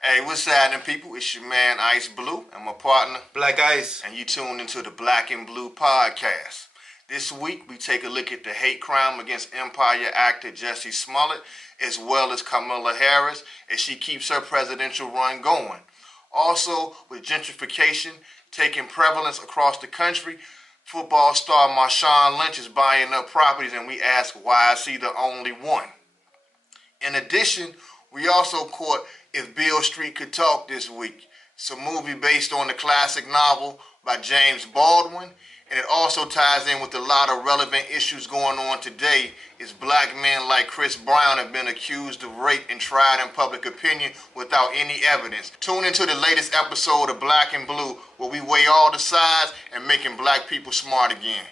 Hey, what's happening, people? It's your man Ice Blue and my partner BlackIce. and you tuned into the Black and Blue podcast. This week we take a look at the hate crime against Empire actor Jussie Smollett, as well as Kamala Harris, as she keeps her presidential run going. Also, with gentrification taking prevalence across the country, football star Marshawn Lynch is buying up properties, and we ask, why is he the only one? In addition, we also caught If Beale Street Could Talk this week. It's a movie based on the classic novel by James Baldwin, and it also ties in with a lot of relevant issues going on today, as black men like Chris Brown have been accused of rape and tried in public opinion without any evidence. Tune into the latest episode of Black and Blue, where we weigh all the sides and making black people smart again.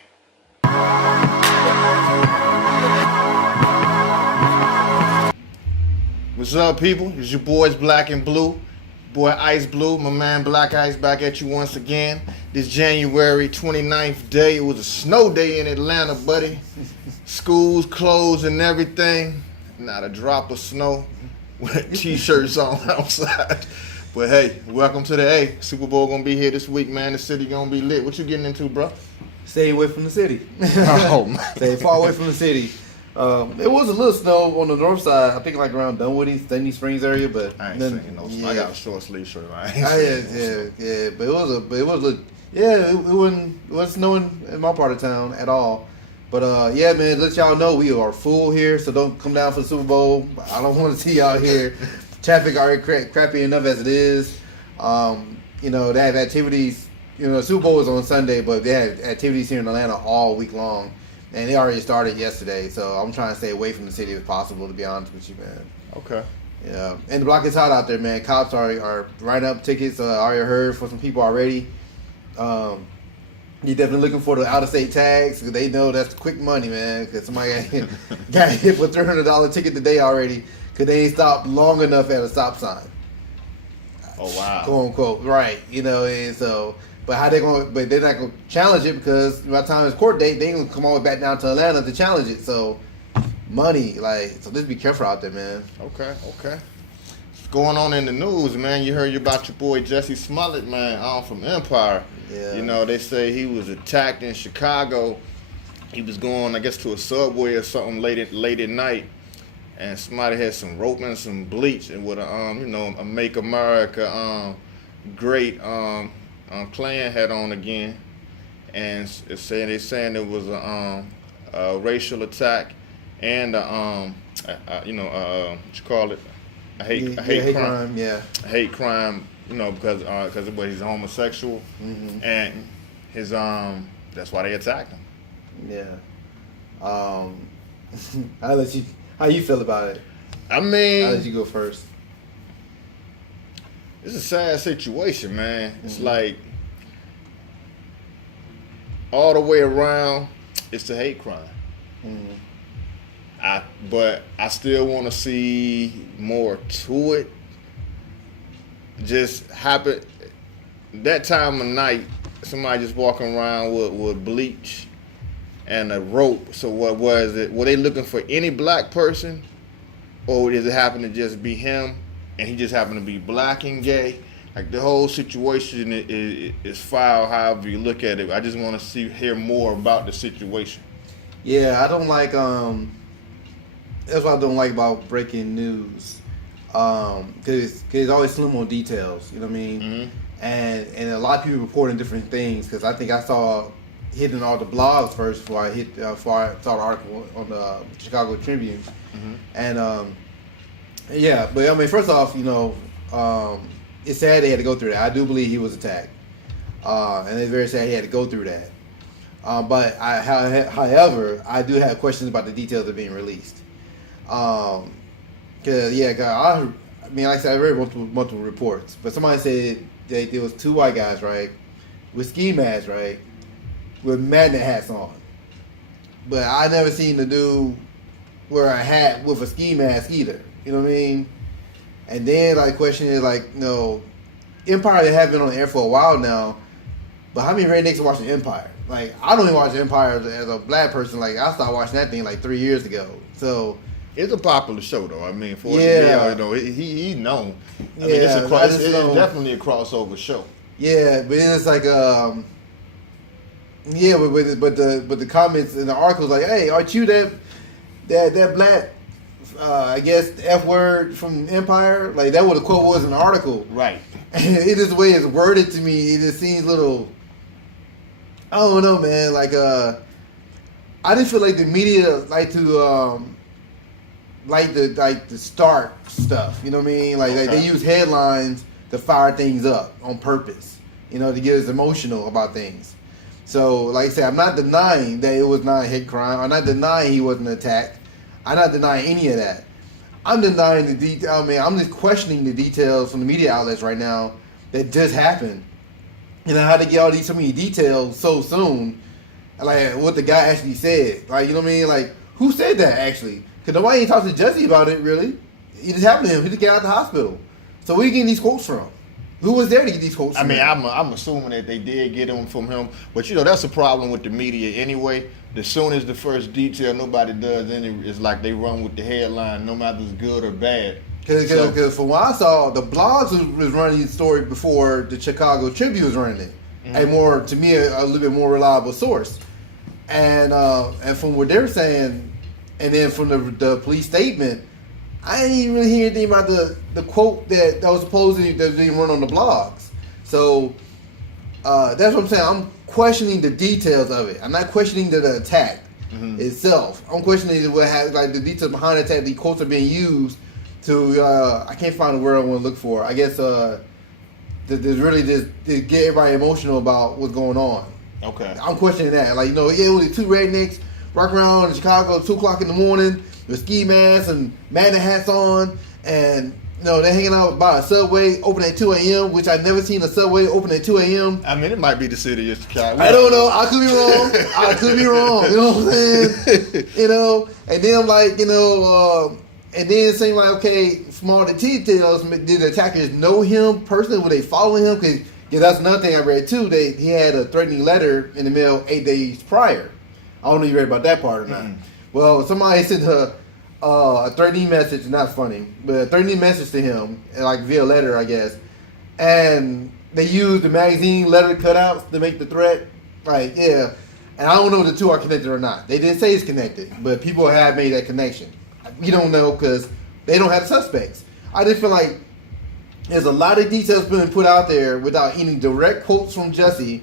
What's up, people? It's your boys Black and Blue. Boy Ice Blue, my man BlackIce back at you once again. This January 29th day, it was a snow day in Atlanta, buddy. Schools closed and everything. Not a drop of snow with t-shirts on outside. But hey, welcome to the Super Bowl gonna be here this week, man. The city gonna be lit. What you getting into, bro? Stay away from the city. Oh, man. Stay far away from the city. It was a little snow on the north side. I think like around Dunwoody, Sandy Springs area, but I ain't seen no snow. I got a short sleeve shirt. But it wasn't snowing in my part of town at all. But yeah, man, let y'all know we are full here, so don't come down for the Super Bowl. I don't want to see y'all here. Traffic already crappy enough as it is. They have activities. Super Bowl is on Sunday, but they have activities here in Atlanta all week long. And they already started yesterday, so I'm trying to stay away from the city if possible, to be honest with you, man. Okay. Yeah, and the block is hot out there, man. Cops are writing up tickets. I already heard for some people already. You're definitely looking for the out-of-state tags, because they know that's quick money, man. Because somebody got hit for $300 ticket today already, because they ain't stopped long enough at a stop sign. Oh, wow. Quote unquote, right? And so. But how they going? But they're not going to challenge it, because by the time it's court date, they ain't going to come all the way back down to Atlanta to challenge it. So, money, so just be careful out there, man. Okay. What's going on in the news, man? You heard about your boy Jussie Smollett, man, from Empire. Yeah. They say he was attacked in Chicago. He was going, I guess, to a subway or something late at night, and somebody had some rope and some bleach, and with a Make America Great Klan hat on again, and they're saying it was a racial attack and what you call it, a hate crime. Yeah, a hate crime. Because he's homosexual, and his that's why they attacked him. Yeah. How you feel about it? I mean, I'll let you go first. It's a sad situation, man. It's like all the way around, it's a hate crime. But I still want to see more to it. Just happen that time of night, somebody just walking around with bleach and a rope. So what was it? Were they looking for any black person, or does it happen to just be him? And he just happened to be black and gay. Like, the whole situation is foul, however you look at it. I just want to hear more about the situation. Yeah, I don't like. That's what I don't like about breaking news. Because it's always slim on details. You know what I mean? Mm-hmm. And a lot of people reporting different things. Because I think I saw hitting all the blogs first before I saw the article on the Chicago Tribune. Mm-hmm. And yeah, but I mean, first off, it's sad they had to go through that. I do believe he was attacked, and it's very sad he had to go through that. However, I do have questions about the details of being released. Like I said, I read multiple reports, but somebody said that there was two white guys, right, with ski masks, right, with magnet hats on. But I never seen the dude wear a hat with a ski mask either. You know what I mean? And then, the question is, Empire, they have been on the air for a while now, but how many rednecks are watching Empire? I don't even watch Empire as a black person. I started watching that thing 3 years ago. So, It's a popular show, though. I mean, for Yeah. you know, he's known. I mean, Yeah, it's definitely a crossover show. Yeah, but it's like yeah, but the comments in the article was like, hey, aren't you that black I guess the F word from Empire? Like that what the quote was in the article. Right. And it is the way it's worded to me, it just seems a little, I don't know, man. Like I just feel like the media like to like the start stuff. You know what I mean? Like they use headlines to fire things up on purpose. You know, to get us emotional about things. So, like I said, I'm not denying that it was not a hate crime. I'm not denying he wasn't attacked. I'm not denying any of that. I'm denying the detail. I mean, I'm just questioning the details from the media outlets right now that just happened. You know, how to get so many details so soon. Like, what the guy actually said. Like, you know what I mean? Like, who said that, actually? Because nobody ain't talked to Jussie about it, really. It just happened to him. He just got out of the hospital. So where are you getting these quotes from? Who was there to get these quotes from? I mean, I'm assuming that they did get them from him. But, you know, that's a problem with the media anyway. As soon as the first detail, nobody does any. It's like they run with the headline, no matter if it's good or bad. Because from what I saw, the blogs was running the story before the Chicago Tribune was running it. Mm-hmm. A more, to me, a little bit more reliable source. And from what they're saying, and then from the police statement, I didn't really hear anything about the quote that was supposedly that was being run on the blogs. So that's what I'm saying. I'm questioning the details of it. I'm not questioning the attack itself. I'm questioning what has like the details behind the attack. The quotes are being used to I can't find the word I want to look for. I guess there's really just to get everybody emotional about what's going on. Okay. I'm questioning that. Like, you know, yeah, with the two rednecks walking around in Chicago at 2 o'clock in the morning with ski masks and Madden hats on, and you know, they're hanging out by a Subway open at 2 a.m., which I've never seen a Subway open at 2 a.m. I mean, it might be the city of Chicago. I don't know. I could be wrong. I could be wrong. You know what I'm saying? You know, and then I'm like, you know, and then it seemed like, okay, small the details. Did the attackers know him personally? Were they following him? Because that's another thing I read too. He had a threatening letter in the mail 8 days prior. I don't know if you read about that part or not. Well, somebody sent a threatening message, not funny, but a threatening message to him, like via letter, I guess. And they used the magazine letter cutouts to make the threat. Like, yeah. And I don't know if the two are connected or not. They didn't say it's connected, but people have made that connection. We don't know because they don't have suspects. I just feel like there's a lot of details being put out there without any direct quotes from Jussie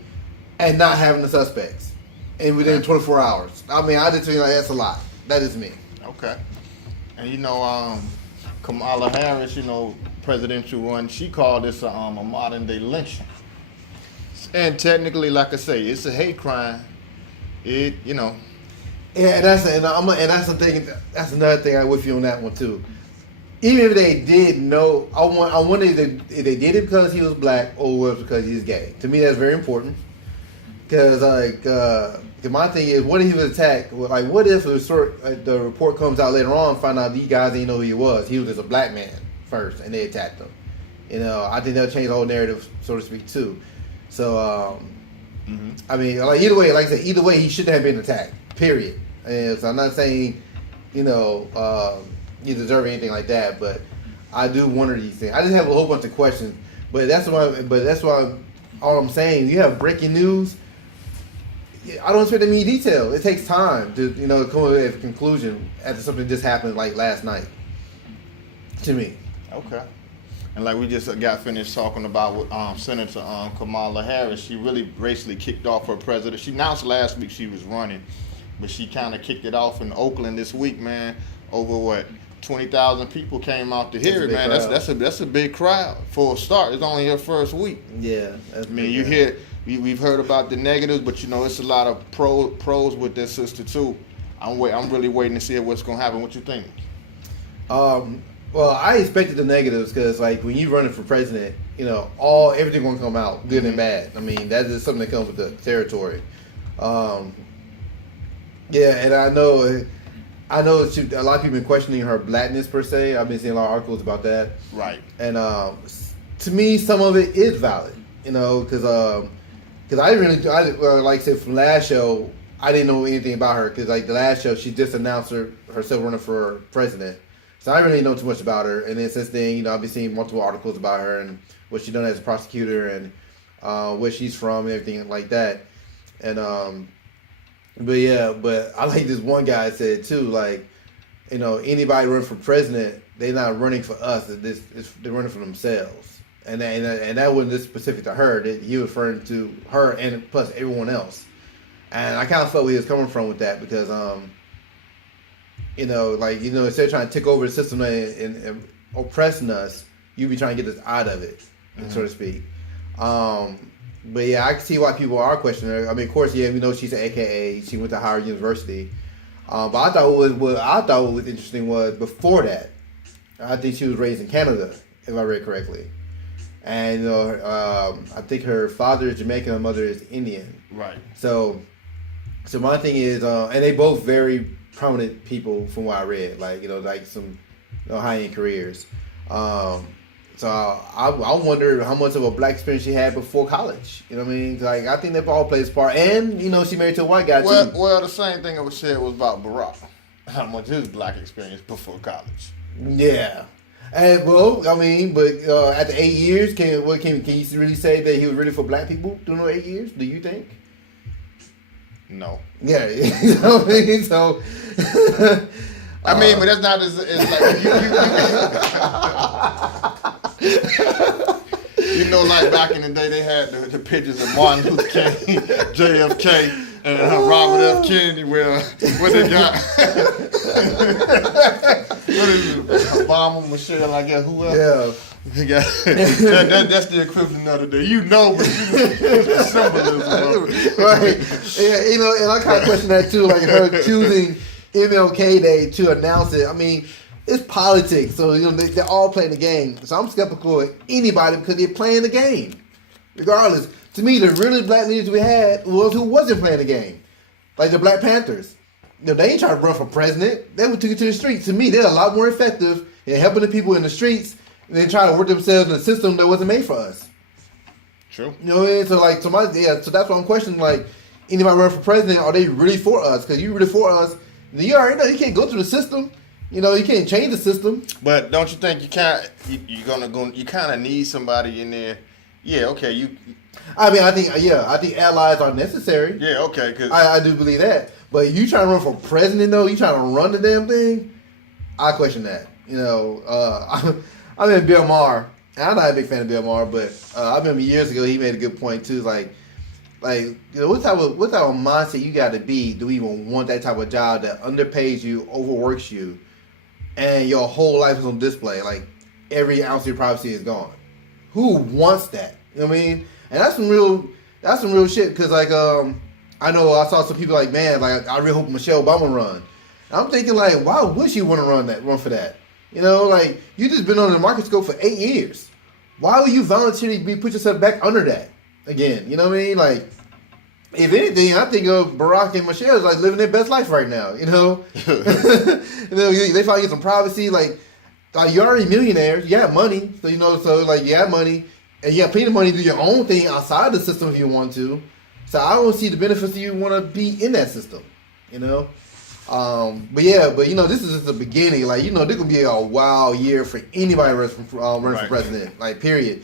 and not having the suspects. And within 24 hours. I mean, I just feel like that's a lot. That is me. Okay. And you know, Kamala Harris, you know, presidential run, she called this a modern day lynching. And technically, like I say, it's a hate crime. It, you know. Yeah, that's the thing. That's another thing I with you on that one too. Even if they did know, I wonder if they did it because he was black or was because he's gay. To me, that's very important. Because my thing is, what if he was attacked? Like, what if the report comes out later on, find out these guys didn't know who he was? He was just a black man first, and they attacked him. You know, I think that'll change the whole narrative, so to speak, too. So, I mean, like either way, like I said, either way, he shouldn't have been attacked. Period. And so I'm not saying, you know, you deserve anything like that, but I do wonder these things. I just have a whole bunch of questions, but that's why. All I'm saying, you have breaking news. I don't expect any detail. It takes time to, you know, come to a conclusion after something just happened like last night. To me. Okay. And like we just got finished talking about with Senator Kamala Harris, she really basically kicked off her president. She announced last week she was running, but she kind of kicked it off in Oakland this week, man. Over what? 20,000 people came out to hear it, man. That's a big crowd for a start. It's only her first week. Yeah. I mean, you hear. We've heard about the negatives, but you know it's a lot of pros with this sister too. I'm really waiting to see what's gonna happen. What you think? Well, I expected the negatives because, like, when you're running for president, you know, everything gonna come out good and bad. I mean, that is something that comes with the territory. Yeah, and I know a lot of people been questioning her blackness per se. I've been seeing a lot of articles about that. Right. And to me, some of it is valid. You know, because like I said from last show, I didn't know anything about her because like the last show she just announced herself running for president. So I really know too much about her. And then since then, you know, I've been seeing multiple articles about her and what she's done as a prosecutor and where she's from and everything like that. And but I like this one guy said too, like, you know, anybody running for president, they're not running for us. They're running for themselves. And that wasn't just specific to her. That he was referring to her and plus everyone else. And I kind of felt where he was coming from with that because, you know, like, you know, instead of trying to take over the system and oppressing us, you be trying to get us out of it, so to speak. But yeah, I can see why people are questioning her. I mean, of course, yeah, we know she's an AKA. She went to Howard University. But I thought what was interesting was before that, I think she was raised in Canada, if I read correctly. And I think her father is Jamaican, her mother is Indian. Right. So my thing is, and they both very prominent people from what I read, like, you know, like some high-end careers. So I wonder how much of a black experience she had before college. You know what I mean? Like, I think that all plays a part. And, you know, she married to a white guy, too. Well, the same thing that was said was about Barack. How much his black experience before college. Yeah. And, well, I mean, but after 8 years, can you really say that he was ready for black people during those 8 years? Do you think? No. Yeah. You know what I mean? So... I mean, but that's not as like you know, like back in the day, they had the pictures of Martin Luther King, JFK, and Robert F. Kennedy, where they got what is it, Obama, Michelle, I guess, who else? Yeah. They got, that's the equivalent of the day. You know, but the symbolism of it. Right. Yeah, you know, and I kind of question that too, like her choosing MLK Day to announce it. I mean, it's politics, so you know they're all playing the game. So I'm skeptical of anybody because they're playing the game, regardless. To me, the really black leaders we had was who wasn't playing the game, like the Black Panthers. You know, they ain't trying to run for president. They would take it to the streets. To me, they're a lot more effective in helping the people in the streets than trying to work themselves in a system that wasn't made for us. True. You know what I mean? So like, so that's why I'm questioning like anybody running for president, are they really for us? Because you really for us. You already know you can't go through the system. You know, you can't change the system. But don't you think you kind of need somebody in there? Yeah, okay. I mean, I think allies are necessary. Yeah, okay. Cause I do believe that. But you trying to run for president though? You trying to run the damn thing? I question that. You know, I mean Bill Maher. And I'm not a big fan of Bill Maher, but I remember years ago he made a good point too. Like, you know, what type of mindset you got to be to even want that type of job that underpays you, overworks you, and your whole life is on display? Like, every ounce of your privacy is gone. Who wants that? You know what I mean? And that's some real shit. Because like, I know I saw some people like, man, like I really hope Michelle Obama run. And I'm thinking like, why would she want to run for that? You know, like you just been on the microscope for 8 years. Why would you voluntarily put yourself back under that again? You know what I mean? Like, if anything, I think of Barack and Michelle is like living their best life right now. You know, you know, they finally get some privacy. Like you're already millionaires, you have money, so you know, so like you have money, and you have plenty of money to do your own thing outside the system if you want to. So I don't see the benefits of you want to be in that system. You know, but you know, this is just the beginning. Like, you know, this gonna be a wild year for anybody running for president. Like, period.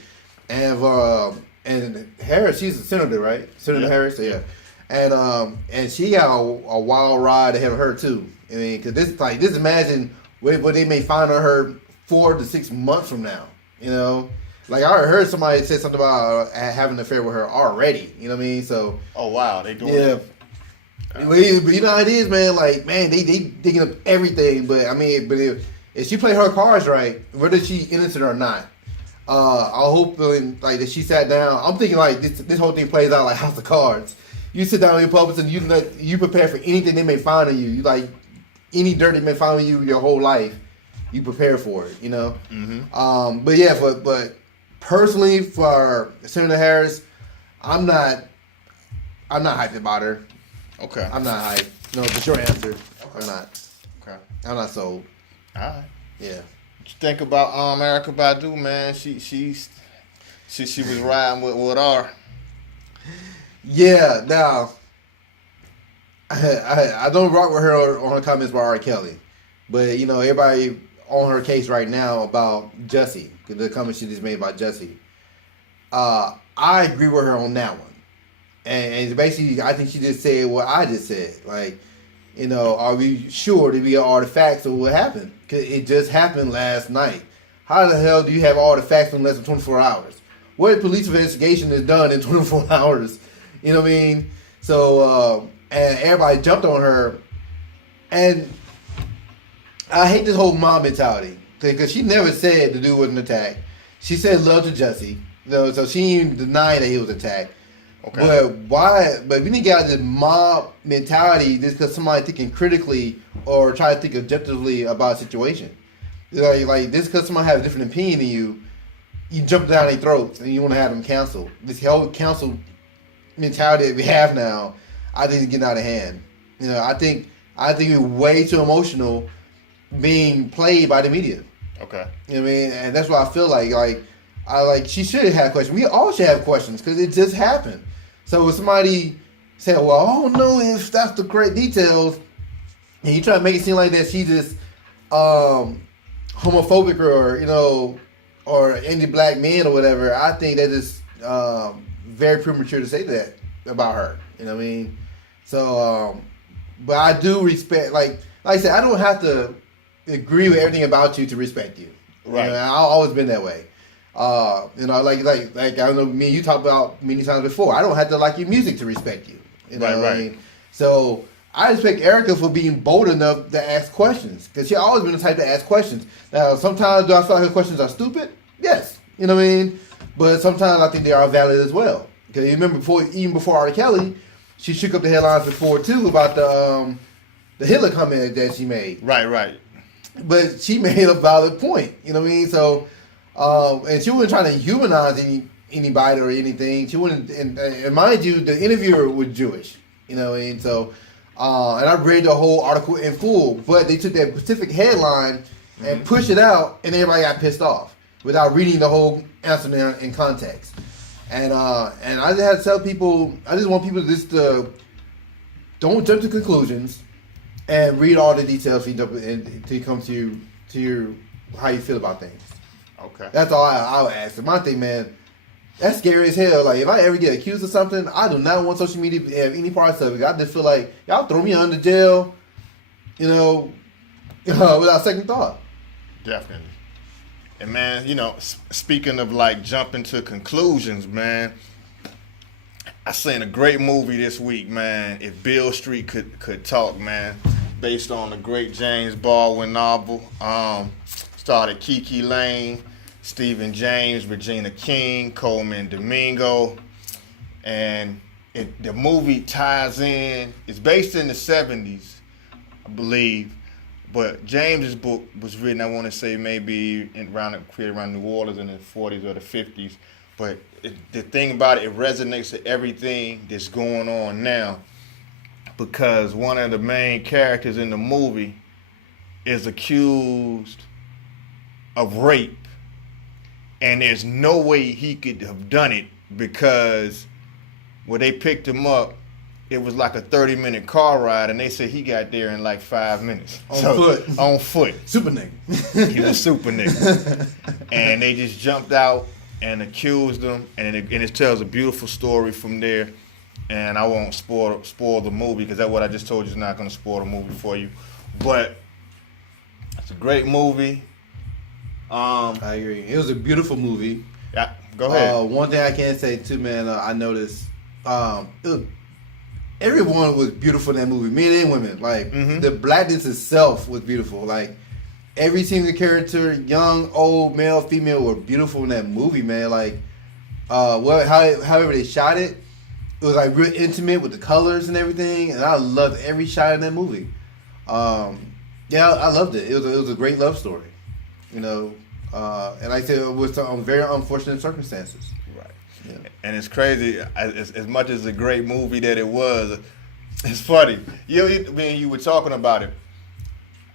And Harris, she's a senator, right? Senator Harris, yeah. And she got a wild ride ahead of her too. I mean, because this imagine what they may find on her 4 to 6 months from now. You know, like I heard somebody say something about having an affair with her already. You know what I mean? So. Oh wow, they doing it. But you know how it is, man. Like, man, they digging up everything. But I mean, if she play her cards right, whether she innocent or not. I hope like that she sat down. I'm thinking like this whole thing plays out like House of Cards. You sit down with your publicist and you prepare for anything they may find on you. You like any dirt they may find on you your whole life, you prepare for it. You know. Mm-hmm. But personally for Senator Harris, I'm not hyped about her. Okay. I'm not hyped. No, the short answer. Okay. I'm not. Okay. I'm not sold. All right. Yeah. You think about Erykah Badu, man. She was riding with R. Yeah. Now, I don't rock with her on her comments about R. Kelly, but everybody on her case right now about Jussie, the comments she just made about Jussie. I agree with her on that one, and basically I think she just said what I just said. Like, are we sure that we got all the facts of what happened? Cause it just happened last night. How the hell do you have all the facts in less than 24 hours? What police investigation is done in 24 hours? You know what I mean? So, and everybody jumped on her. And I hate this whole mob mentality. Because she never said the dude wasn't attacked. She said love to Jussie. So she didn't deny that he was attacked. Okay. But why? But we didn't get this mob mentality just because somebody thinking critically or try to think objectively about a situation. Like this because somebody has a different opinion than you jump down their throats and you want to have them canceled. This whole council mentality that we have now, I think is getting out of hand. I think we're way too emotional being played by the media. Okay. You know what I mean? And that's what I feel like. She should have questions. We all should have questions because it just happened. So if somebody said, well, I don't know if that's the correct details, and you try to make it seem like that she just homophobic or anti-black men or whatever, I think that is very premature to say that about her. You know what I mean? So, but I do respect, like I said, I don't have to agree with everything about you to respect you. Right. I've always been that way. Like I know me and you talked about many times before. I don't have to like your music to respect you. You know right, what right. I mean? So I respect Erica for being bold enough to ask questions because she always been the type to ask questions. Now, sometimes do I feel like her questions are stupid? Yes. You know what I mean? But sometimes I think they are valid as well. Because you remember even before R. Kelly, she shook up the headlines before too about the Hitler comment that she made. Right. But she made a valid point. You know what I mean? So, and she wasn't trying to humanize anybody or anything. She wouldn't. And mind you, the interviewer was Jewish. You know what I mean? So, and I read the whole article in full, but they took that specific headline and pushed it out, and everybody got pissed off without reading the whole answer in context. And I just had to tell people, I just want people to just don't jump to conclusions and read all the details until you come to your how you feel about things. Okay. That's all I would ask. And my thing, man, that's scary as hell. Like, if I ever get accused of something, I do not want social media to have any parts of it. I just feel like y'all throw me under jail, without second thought. Definitely. And man, speaking of like jumping to conclusions, man, I seen a great movie this week, man. If Beale Street could talk, man, based on the great James Baldwin novel. Started Kiki Lane, Stephen James, Regina King, Coleman Domingo, and the movie ties in. It's based in the 70s, I believe. But James's book was written, I want to say, maybe created around New Orleans in the 40s or the 50s. But the thing about it resonates with everything that's going on now. Because one of the main characters in the movie is accused of rape. And there's no way he could have done it because when they picked him up, it was like a 30-minute car ride, and they said he got there in like 5 minutes. On foot. Super nigga. He was super nigga. And they just jumped out and accused him, and it tells a beautiful story from there. And I won't spoil the movie because that's what I just told you is not going to spoil the movie for you. But it's a great movie. I agree. It was a beautiful movie. Yeah, go ahead. One thing I can say too, man, I noticed everyone was beautiful in that movie, men and women. Like the Blackness itself was beautiful. Like every single character, young, old, male, female, were beautiful in that movie, man. Like however they shot it, it was like real intimate with the colors and everything, and I loved every shot in that movie. I loved it. It was a great love story, and like I said, it was very unfortunate circumstances. Right. Yeah. And it's crazy. As much as a great movie that it was, it's funny. You were talking about it.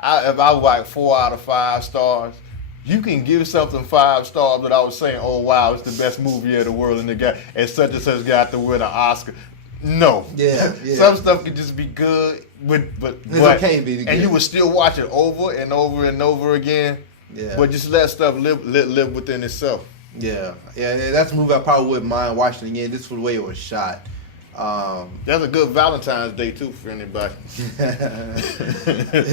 If I was like 4 out of 5 stars, you can give something 5 stars without saying, "Oh wow, it's the best movie of the world," and such got to win an Oscar. No. Yeah. Some stuff could just be good, but it's okay to be good. And you would still watch it over and over and over again. Yeah. But just let stuff live within itself. Yeah. That's a movie I probably wouldn't mind watching again. This was the way it was shot. That's a good Valentine's Day too for anybody. Yeah,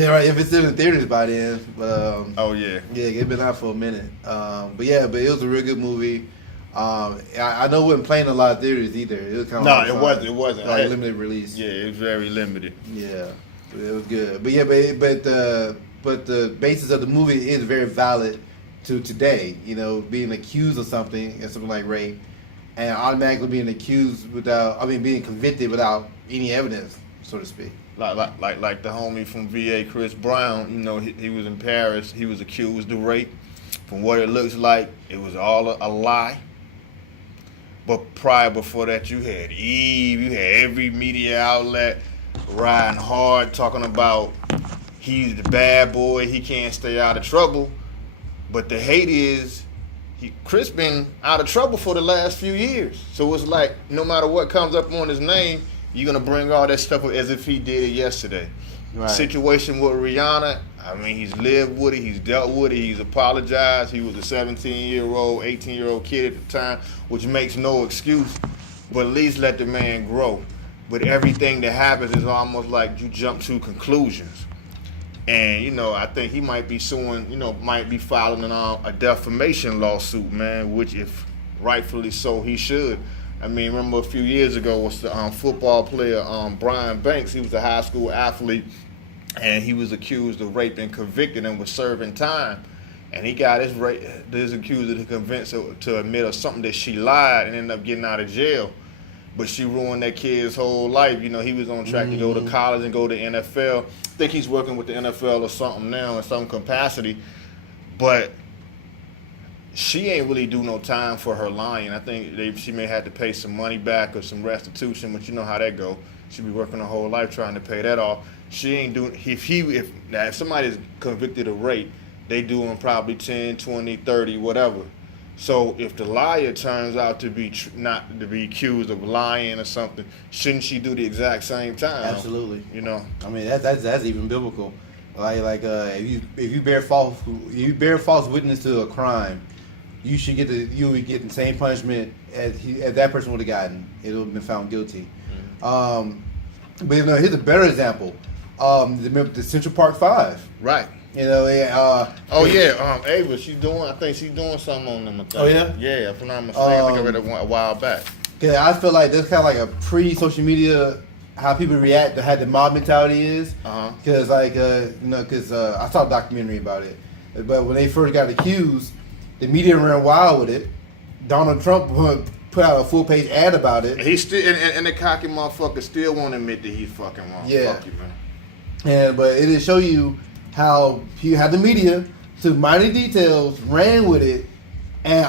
right. If it's still in theaters by then, but oh yeah, it's been out for a minute. But it was a real good movie. I know it wasn't playing in a lot of theaters either. It was kind of it wasn't like limited release. Yeah, it was very limited. Yeah, it was good. But the basis of the movie is very valid to today. You know, being accused of something and something like rape. And automatically being being convicted without any evidence, so to speak. Like the homie from VA, Chris Brown. You know, he was in Paris. He was accused of rape. From what it looks like, it was all a lie. But before that, you had Eve. You had every media outlet riding hard, talking about he's the bad boy. He can't stay out of trouble. But the hate is. Chris been out of trouble for the last few years. So it's like, no matter what comes up on his name, you're going to bring all that stuff up as if he did it yesterday. Right. Situation with Rihanna, I mean, he's lived with it, he's dealt with it, he's apologized. He was a 17-year-old, 18-year-old kid at the time, which makes no excuse. But at least let the man grow. But everything that happens is almost like you jump to conclusions. And, you know, I think he might be suing, might be filing a defamation lawsuit, man, which if rightfully so, he should. I mean, remember a few years ago was the football player Brian Banks. He was a high school athlete, and he was accused of rape and convicted and was serving time. And he got his accuser convinced to admit of something that she lied and ended up getting out of jail. But she ruined that kid's whole life. You know, he was on track to go to college and go to NFL. I think he's working with the NFL or something now in some capacity. But she ain't really do no time for her lying. I think she may have to pay some money back or some restitution, but you know how that go. She be working her whole life trying to pay that off. She ain't doing. If somebody's convicted of rape, they doing probably 10, 20, 30, whatever. So if the liar turns out to be not to be accused of lying or something, shouldn't she do the exact same time? Absolutely. You know. I mean that's even biblical. If you bear false witness to a crime, you would get the same punishment as that person would have gotten. It would have been found guilty. Mm-hmm. But here's a better example. The Central Park 5. Right. Ava, I think she's doing something on them. Oh yeah? Yeah, if I'm not mistaken, I think I read it a while back. Yeah, I feel like that's kind of like a pre-social media, how people react to how the mob mentality is. Because I saw a documentary about it. But when they first got accused, the media ran wild with it. Donald Trump put out a full-page ad about it. He still and the cocky motherfucker still won't admit that he's fucking wrong. Yeah. Fuck you, man. But it did show you how he had the media to minor details, ran with it, and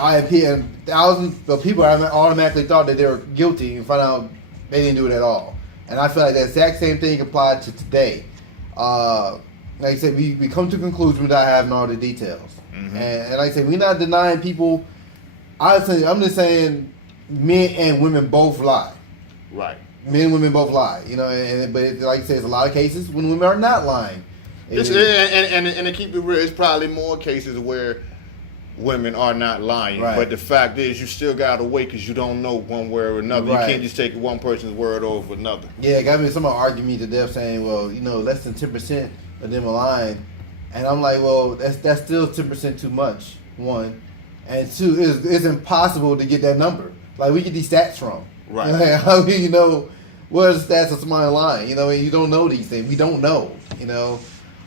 thousands of people automatically thought that they were guilty and found out they didn't do it at all. And I feel like that exact same thing applied to today. Like I said, we come to conclusions without having all the details. Mm-hmm. And like I said, we're not denying people. I'm just saying men and women both lie. Right. Men and women both lie. But like I said, there's a lot of cases when women are not lying. And to keep it real, it's probably more cases where women are not lying. Right. But the fact is, you still got to wait because you don't know one way or another. Right. You can't just take one person's word over another. Yeah, someone argued me to death saying, well, less than 10% of them are lying. And I'm like, well, that's still 10% too much, one. And two, it's impossible to get that number. Like, we get these stats from. Right. How do you know what are the stats of somebody lying? You don't know these things. We don't know,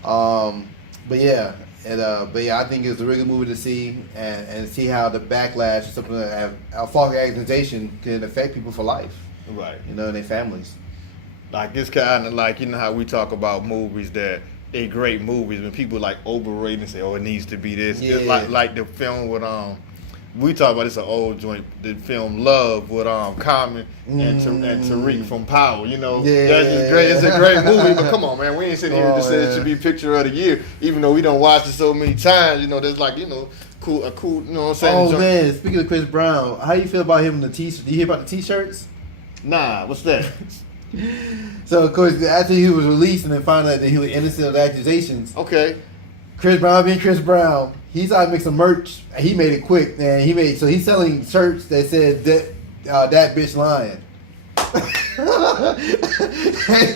But I think it's a really good movie to see and see how the backlash, something like a false accusation can affect people for life. Right. And their families. Like it's kind of like, how we talk about movies that they great movies when people like overrate and say, oh, it needs to be this. Yeah. It's like the film with we talk about this an old joint, the film Love with Common and Tariq from Power. That's just great. It's a great movie, but come on, man, we ain't sitting here to say it should be picture of the year, even though we don't watch it so many times. There's like cool. You know what I'm saying? Oh man, speaking of Chris Brown, how you feel about him in the t-shirt? Do you hear about the t-shirts? Nah, what's that? So, of course, after he was released and then found out that he was innocent of the accusations, Okay. Chris Brown being Chris Brown, he started to make some merch. And he made it quick, and he's selling shirts that said that bitch lying. And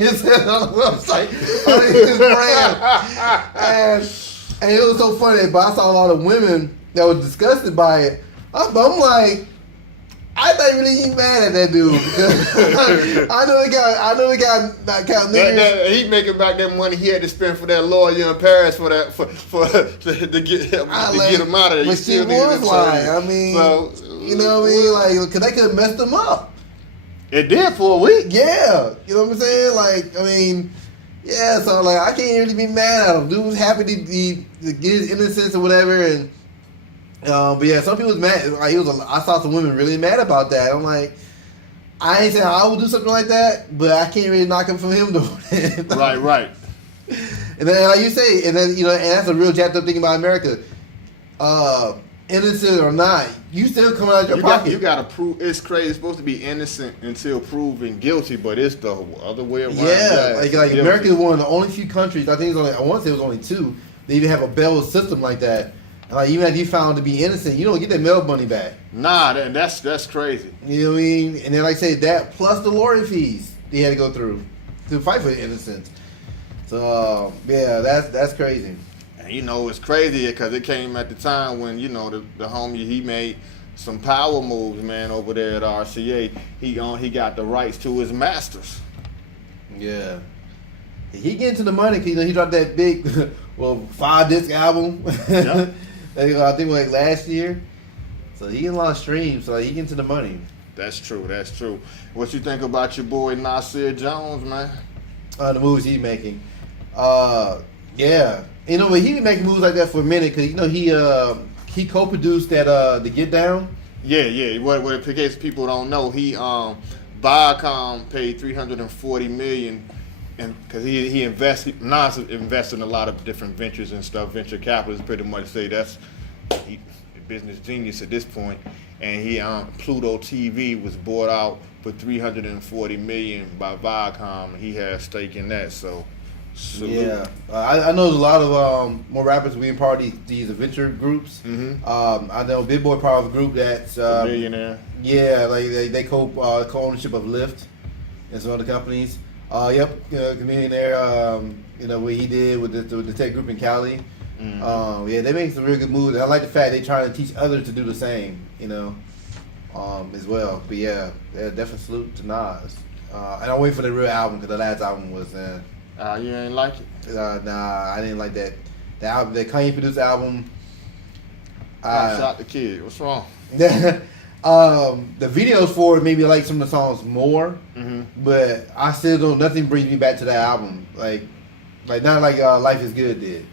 it said on the website on his brand, and it was so funny. But I saw a lot of women that were disgusted by it. I'm like, I'm not really even mad at that dude. I know the guy not counting niggas. He making back that money he had to spend for that lawyer in Paris to get him out of there. But she was lying. I mean, so, you know what I mean? Like, cause they could have messed him up. It did for a week. Yeah, you know what I'm saying? Like, I mean, yeah. So like, I can't really be mad at him. Dude was happy to get his innocence or whatever, and. But yeah, some people was mad. Like, I saw some women really mad about that. I'm like, I ain't saying I would do something like that, but I can't really knock him from him doing it. Right. And then, like you say, and then and that's a real jacked up thing about America. Innocent or not, you still come out of your pocket. You gotta prove. It's crazy. It's supposed to be innocent until proven guilty, but it's the other way around. Yeah, like America is one of the only few countries. I think I want to say it was only 2. They even have a bail system like that. Like, even if you found to be innocent, you don't get that bail money back. Nah, that's crazy. You know what I mean? And then, like I say, that plus the lawyer fees they had to go through to fight for innocence. So, yeah, that's crazy. And it's crazy because it came at the time when, the homie, he made some power moves, man, over there at RCA. He got the rights to his masters. Yeah. He get into the money because, he dropped that big, 5-disc album. Yeah. I think like last year. So he getting a lot of streams, so he get into the money. That's true. What you think about your boy Nasir Jones, man? The moves he's making. Yeah. But he been making moves like that for a minute because, he co-produced that The Get Down. Yeah. What in case people don't know, he Viacom paid $340 million. And because he invested in a lot of different ventures and stuff. Venture capitalists pretty much say he a business genius at this point. And Pluto TV was bought out for $340 million by Viacom, and he had a stake in that. So, salute. Yeah, I know there's a lot of more rappers being part of these venture groups. Mm-hmm. I know Big Boy part of a group that's a millionaire. Yeah, like they co-ownership of Lyft and some other companies. Comedian there, what he did with the tech group in Cali. Mm-hmm. They make some really good moves. And I like the fact they trying to teach others to do the same, as well. But yeah, definitely salute to Nas. And I'm waiting for the real album because the last album was. You ain't like it? Nah, I didn't like that. The album, the Kanye produced album. Shot the kid. What's wrong? The videos for it maybe like some of the songs more, mm-hmm. but I still don't. Nothing brings me back to that album. Like not like Life Is Good did.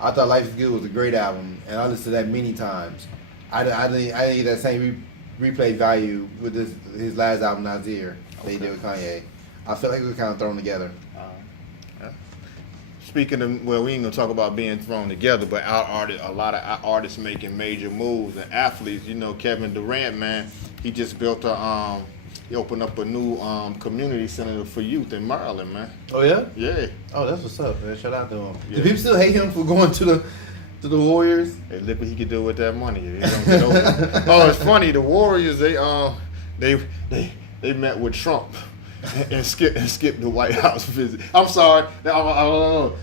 I thought Life Is Good was a great album, and I listened to that many times. I didn't get that same replay value with his last album Nasir they did with Kanye. I feel like it was kind of thrown together. Speaking of, we ain't gonna talk about being thrown together, but a lot of our artists making major moves and athletes. Kevin Durant, man, he just built he opened up a new community center for youth in Maryland, man. Oh yeah? Yeah. Oh, that's what's up, man. Shout out to him. Yeah. Do people still hate him for going to the Warriors? Hey, look what he could do with that money. He don't get over. Oh, it's funny. The Warriors, they met with Trump. And skip the White House visit. I'm sorry, I don't know.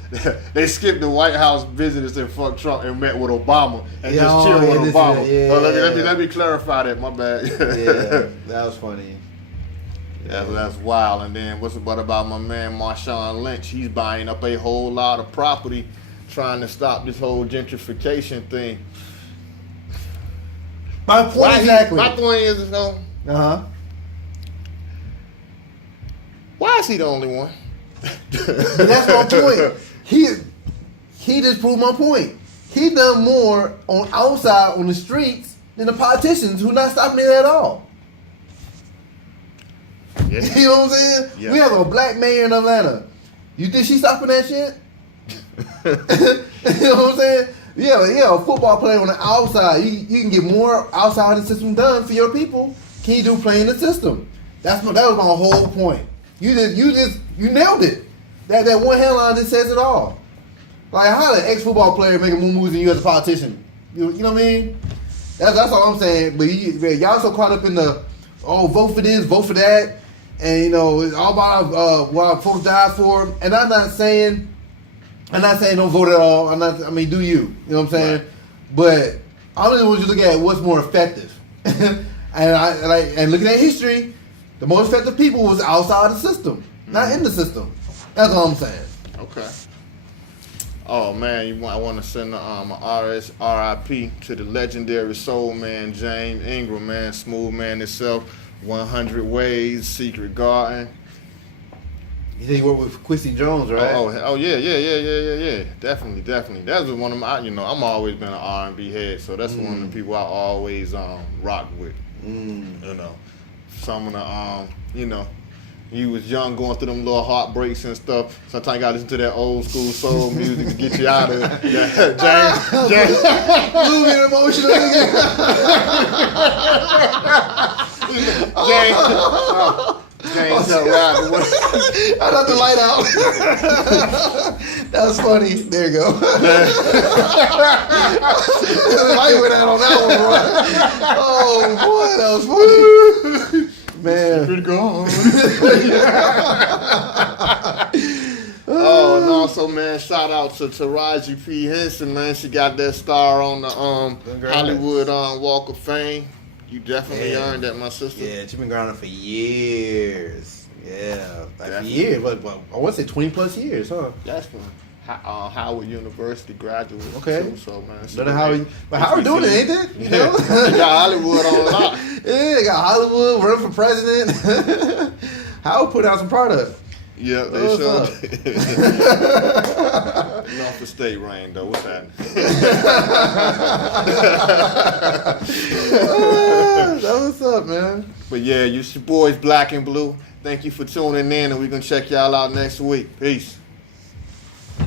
They skipped the White House visitors and fucked Trump and met with Obama and just chilled with Obama. Let me clarify that. My bad. Yeah, that was funny. Yeah. That's wild. And then what about my man Marshawn Lynch? He's buying up a whole lot of property, trying to stop this whole gentrification thing. My point is though. Why is he the only one? But that's my point. He just proved my point. He done more outside on the streets than the politicians who not stopping it at all. Yeah. You know what I'm saying? Yeah. We have a black mayor in Atlanta. You think she's stopping that shit? You know what I'm saying? Yeah, a football player on the outside. You can get more outside the system done for your people. Can you do playing the system? That was my whole point. You nailed it. That one headline just says it all. Like, how did an ex-football player making more moves than you as a politician? You know what I mean? That's all I'm saying. But y'all so caught up in the, vote for this, vote for that, and it's all about what folks died for. And I'm not saying don't vote at all. Do you? You know what I'm saying? Right. But I only want you to look at what's more effective. and looking at history, the most effective people was outside the system, not in the system. That's all I'm saying. Okay. Oh man, I want to send a RIP to the legendary soul man James Ingram, man, smooth man itself. 100 Ways, Secret Garden. You said you worked with Quincy Jones, right? Oh yeah. Definitely. That was one of my, I'm always been an R&B head, so that's one of the people I always rock with. Some of the you was young, going through them little heartbreaks and stuff. Sometimes you gotta listen to that old school soul music to get you out of it. James. A little bit emotional. James, I got the light out. That was funny. There you go. The light went out on that one, bro. Oh boy, that was funny. Man. Pretty gone. Oh, and also, man, shout out to Taraji P. Henson, man. She got that star on the Hollywood Walk of Fame. You definitely earned that, my sister. Yeah, she's been grinding for years. Yeah, for years. But I want to say 20 plus years, huh? That's from Howard University graduate. Okay. Too, so, man. Howard doing it, ain't it? You know? They got Hollywood on lock. Yeah, they got Hollywood running for president. Howard put out some product. Yeah, they showed. Off the state reign, though. What's happening? That was up, man. But yeah, it's your boys Black and Blue. Thank you for tuning in, and we're going to check y'all out next week. Peace.